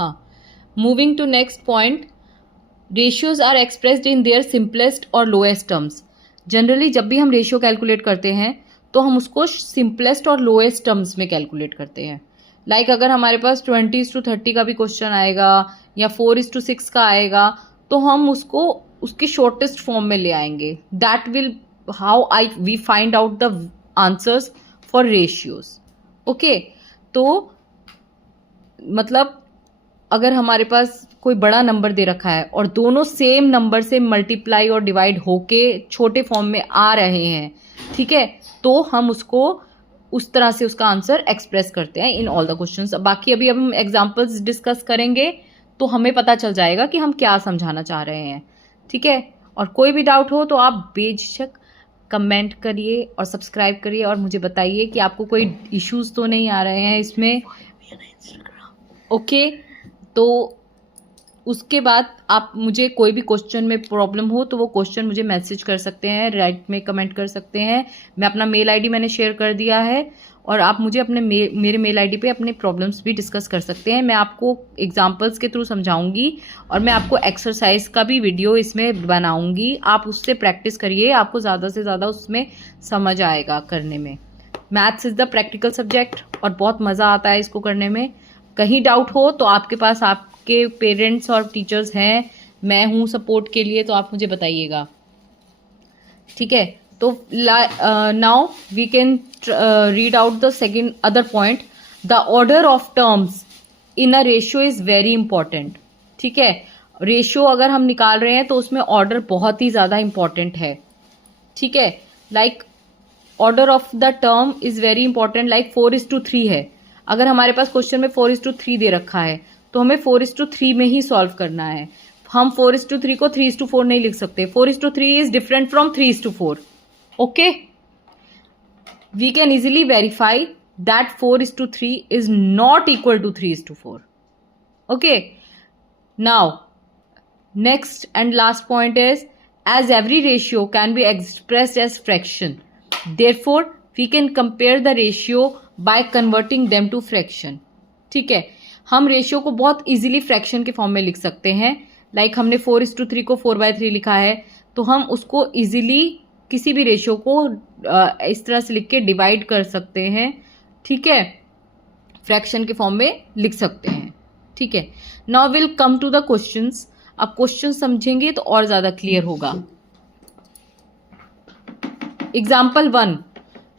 हाँ, moving to next point, ratios are expressed in their simplest और lowest terms. Generally जब भी हम रेशियो कैलकुलेट करते हैं तो हम उसको सिंपलेस्ट और लोएस्ट टर्म्स में कैलकुलेट करते हैं। लाइक अगर हमारे पास 20:30 का भी क्वेश्चन आएगा या 4:6 का आएगा तो हम उसको उसके शॉर्टेस्ट फॉर्म में ले आएंगे। That will how we find out the answers for ratios. Okay, तो मतलब अगर हमारे पास कोई बड़ा नंबर दे रखा है और दोनों सेम नंबर से मल्टीप्लाई और डिवाइड होके छोटे फॉर्म में आ रहे हैं, ठीक है, तो हम उसको उस तरह से उसका आंसर एक्सप्रेस करते हैं इन ऑल द क्वेश्चंस। बाकी अभी अब हम एग्जांपल्स डिस्कस करेंगे तो हमें पता चल जाएगा कि हम क्या समझाना चाह रहे हैं, ठीक है। और कोई भी डाउट हो तो आप बेझिझक कमेंट करिए और सब्सक्राइब करिए और मुझे बताइए कि आपको कोई इश्यूज तो नहीं आ रहे हैं इसमें। ओके, तो उसके बाद आप मुझे कोई भी क्वेश्चन में प्रॉब्लम हो तो वो क्वेश्चन मुझे मैसेज कर सकते हैं, राइट में कमेंट कर सकते हैं। मैं अपना मेल आईडी मैंने शेयर कर दिया है और आप मुझे अपने मेरे मेल आईडी पे अपने प्रॉब्लम्स भी डिस्कस कर सकते हैं। मैं आपको एग्जांपल्स के थ्रू समझाऊंगी और मैं आपको एक्सरसाइज का भी वीडियो इसमें बनाऊंगी। आप उससे प्रैक्टिस करिए, आपको ज़्यादा से ज़्यादा उसमें समझ आएगा करने में। Maths is the practical subject और बहुत मज़ा आता है इसको करने में। कहीं डाउट हो तो आपके पास आपके पेरेंट्स और टीचर्स हैं, मैं हूँ सपोर्ट के लिए, तो आप मुझे बताइएगा, ठीक है। तो now we can read out the second other point, the order of terms in a ratio is very important, ठीक है। रेशियो अगर हम निकाल रहे हैं तो उसमें ऑर्डर बहुत ही ज़्यादा इंपॉर्टेंट है, ठीक है। Like order of the term is very important, like 4:3 है। अगर हमारे पास क्वेश्चन में 4:3 दे रखा है तो हमें 4:3 में ही सॉल्व करना है। हम 4:3 को 3:4 नहीं लिख सकते। 4:3 is different from 3:4। Okay, we can easily verify that 4:3 is not equal to 3:4। Okay, now next and last point is, as every ratio can be expressed as fraction, therefore we can compare the ratio by converting them to fraction, ठीक है। हम ratio को बहुत easily fraction के form में लिख सकते हैं। लाइक हमने 4:3 को 4/3 लिखा है तो हम उसको इजीली किसी भी रेशियो को इस तरह से लिख के डिवाइड कर सकते हैं, ठीक है, फ्रैक्शन के फॉर्म में लिख सकते हैं, ठीक है। Now will come to the questions. अब क्वेश्चन समझेंगे तो और ज़्यादा क्लियर होगा। Example 1,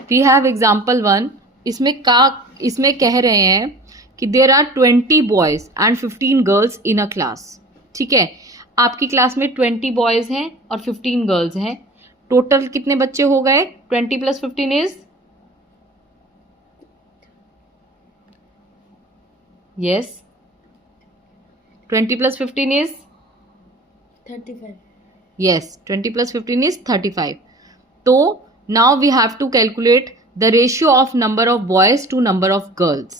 we have example 1। इसमें कह रहे हैं कि there are 20 boys and 15 girls in a class, ठीक है। आपकी क्लास में 20 बॉयज हैं और 15 गर्ल्स हैं। टोटल कितने बच्चे हो गए? 20 + 15 is, yes, 20 + 15 is 35. yes, 20 + 15 is 35. तो now we have to calculate the ratio of number of boys to number of girls.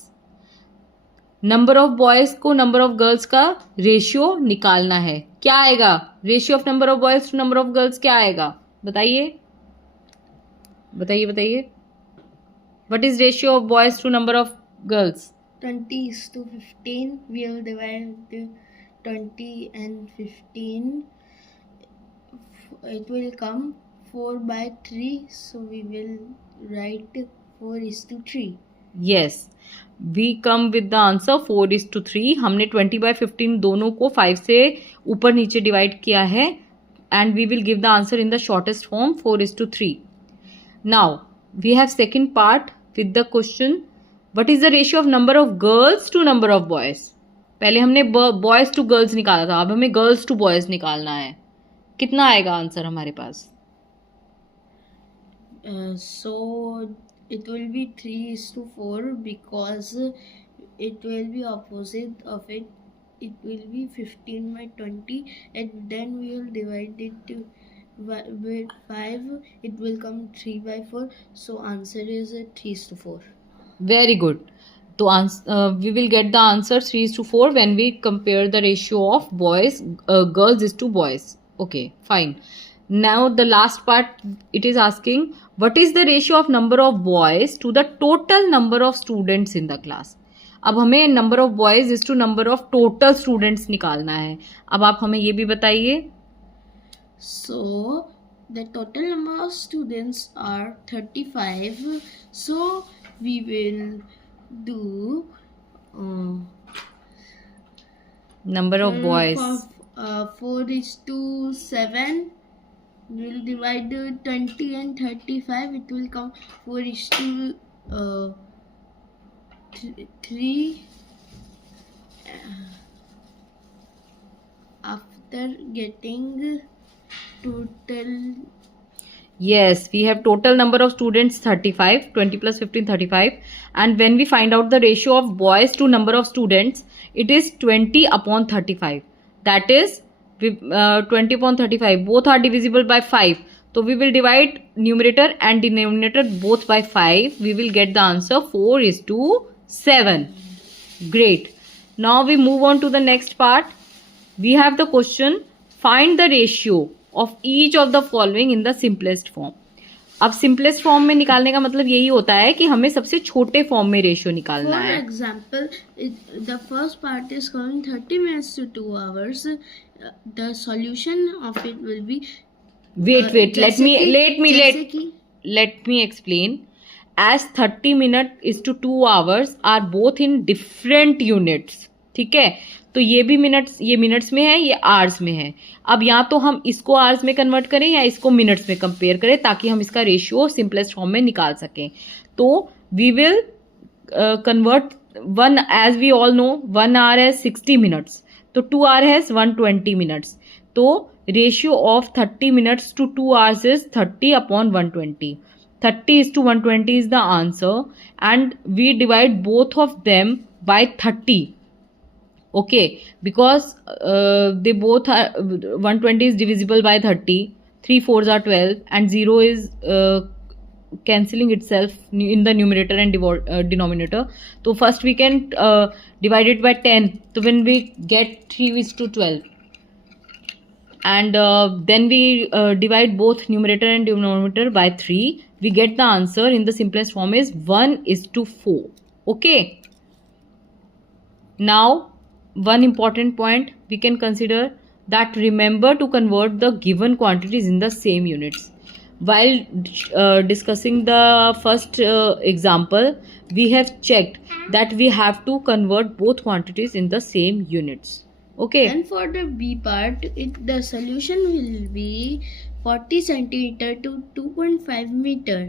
Number of boys को नंबर ऑफ गर्ल्स का रेशियो निकालना है। क्या आएगा? Ratio of number of boys to number of girls क्या आएगा? बताइए बताइए बताइए। What is ratio of boys to number of girls? 20:15. We'll divide the 20 and 15. It will come 4/3. So we will write 4:3. Yes, we come with the answer 4:3. हमने 20/15 दोनों को 5 से ऊपर नीचे डिवाइड किया है and we will give the answer in the shortest form 4:3. Now we have second part with the question, what is the ratio of number of girls to number of boys? पहले हमने boys to girls निकाला था, अब हमें girls to boys निकालना है। कितना आएगा आंसर हमारे पास? So it will be 3:4 because it will be opposite of it. It will be 15/20 and then we will divide it with 5. It will come 3/4. So answer is 3:4. Very good. So we will get the answer 3:4 when we compare the ratio of girls is to boys. Okay, fine. Now the last part, it is asking what is the ratio of number of boys to the total number of students in the class. अब हमें number of boys is to number of total students निकालना है. अब आप हमें ये भी बताइए. So the total number of students are 35. So we will do Number of boys. 4:7. We will divide 20 and 35. It will come 4:3. After getting total, Yes, we have total number of students 35, 20 plus 15, 35. And when we find out the ratio of boys to number of students, it is 20 upon 35. That is 20 upon 35. Both are divisible by 5. So we will divide numerator and denominator both by 5. We will get the answer 4:7. Great. Now we move on to the next part. We have the question, find the ratio of each of the following in the simplest form. अब simplest form में निकालने का मतलब यही होता है कि हमें सबसे छोटे फॉर्म में रेशियो निकालना for है. example, the first part is coming 30 minutes to 2 hours. The solution of it will be Wait, let जैसे me explain. As 30 minutes is to 2 hours are both in different units. ठीक है, तो ये भी minutes में है, ये आवर्स में है. अब या तो हम इसको आवर्स में कन्वर्ट करें या इसको मिनट्स में कंपेयर करें ताकि हम इसका रेशियो सिंपलेस्ट फॉर्म में निकाल सकें. तो we will convert one, as we all know 1 hour है 60 minutes, तो 2 hour है 120 minutes. तो ratio of 30 minutes to 2 hours is 30 upon 120. 30:120 is the answer, and we divide both of them by 30. Okay, because they both are 120 is divisible by 30. 3 4s are 12, and 0 is cancelling itself in the numerator and denominator. So first we can divide it by 10. So when we get 3:12, and then we divide both numerator and denominator by 3, we get the answer in the simplest form is 1:4. Okay, now one important point we can consider, that remember to convert the given quantities in the same units. While discussing the first example, we have checked that we have to convert both quantities in the same units. Okay, and for the B part, the solution will be 40 centimeter to 2.5 meter.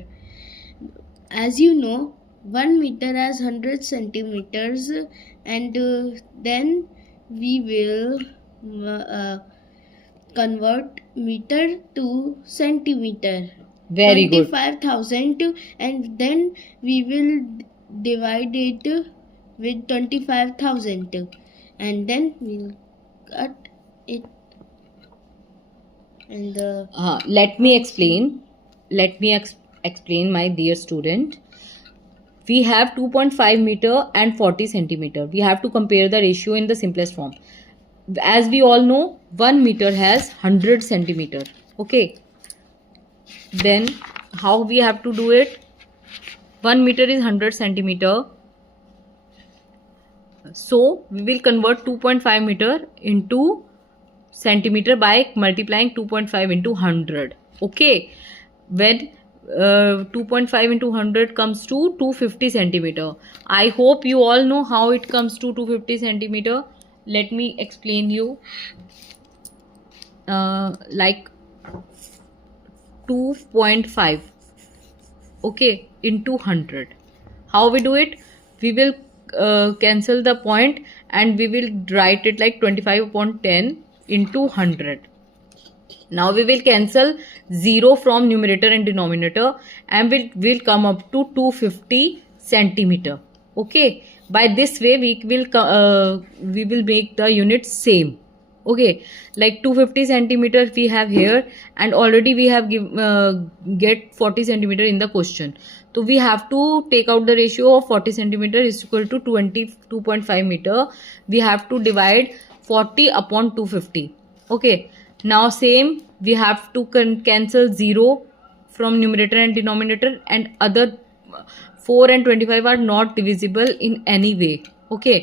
As you know, 1 meter has 100 centimeters, and then we will convert meter to centimeter. very good. 25,000, and then we will divide it with 25,000, and then we'll cut it. And Let me explain, my dear student. We have 2.5 meter and 40 centimeter. We have to compare the ratio in the simplest form. As we all know, 1 meter has 100 centimeter. Okay, then how we have to do it? 1 meter is 100 centimeter. So we will convert 2.5 meter into centimeter by multiplying 2.5 into 100. Okay, when 2.5 into 100 comes to 250 centimeter. I hope you all know how it comes to 250 centimeter. Let me explain you. Like 2.5, okay, into 100. How we do it? We will cancel the point and we will write it like 25 upon 10 into 100. Now we will cancel 0 from numerator and denominator, and will come up to 250 centimeter. Okay, by this way we will make the units same. Okay, like 250 centimeter we have here, and already we have get 40 centimeter in the question. So we have to take out the ratio of 40 centimeter is equal to 22.5 meter. We have to divide 40 upon 250. Okay, now same, we have to cancel 0 from numerator and denominator, and other 4 and 25 are not divisible in any way. Okay,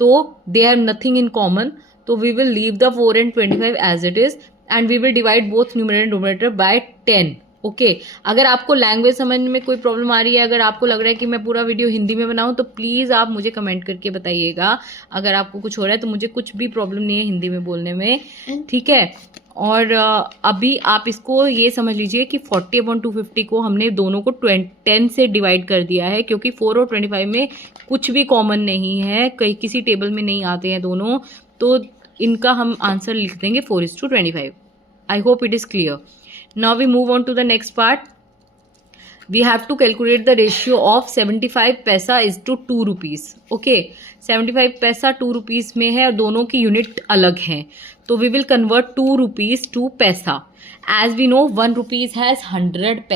तो they have nothing in common, तो we will leave the 4 and 25 as it is and we will divide both numerator and denominator by 10. Okay, अगर आपको language समझने में कोई problem आ रही है, अगर आपको लग रहा है कि मैं पूरा वीडियो हिंदी में बनाऊं, तो प्लीज़ आप मुझे कमेंट करके बताइएगा. अगर आपको कुछ हो रहा है तो मुझे कुछ भी प्रॉब्लम नहीं है हिंदी में बोलने में, ठीक है. और अभी आप इसको ये समझ लीजिए कि 40/250 को हमने दोनों को 10 से डिवाइड कर दिया है, क्योंकि 4 और 25 में कुछ भी कॉमन नहीं है, कहीं किसी टेबल में नहीं आते हैं दोनों, तो इनका हम आंसर लिख देंगे 4:25. I hope it is clear. Now we move on to the next part. We have to calculate the ratio of 75 पैसा is to 2 rupees. Okay, 75 पैसा 2 rupees में है और दोनों की यूनिट अलग हैं, तो we will convert 2 rupees to पैसा. As we know 1 rupees has 100 पैसा.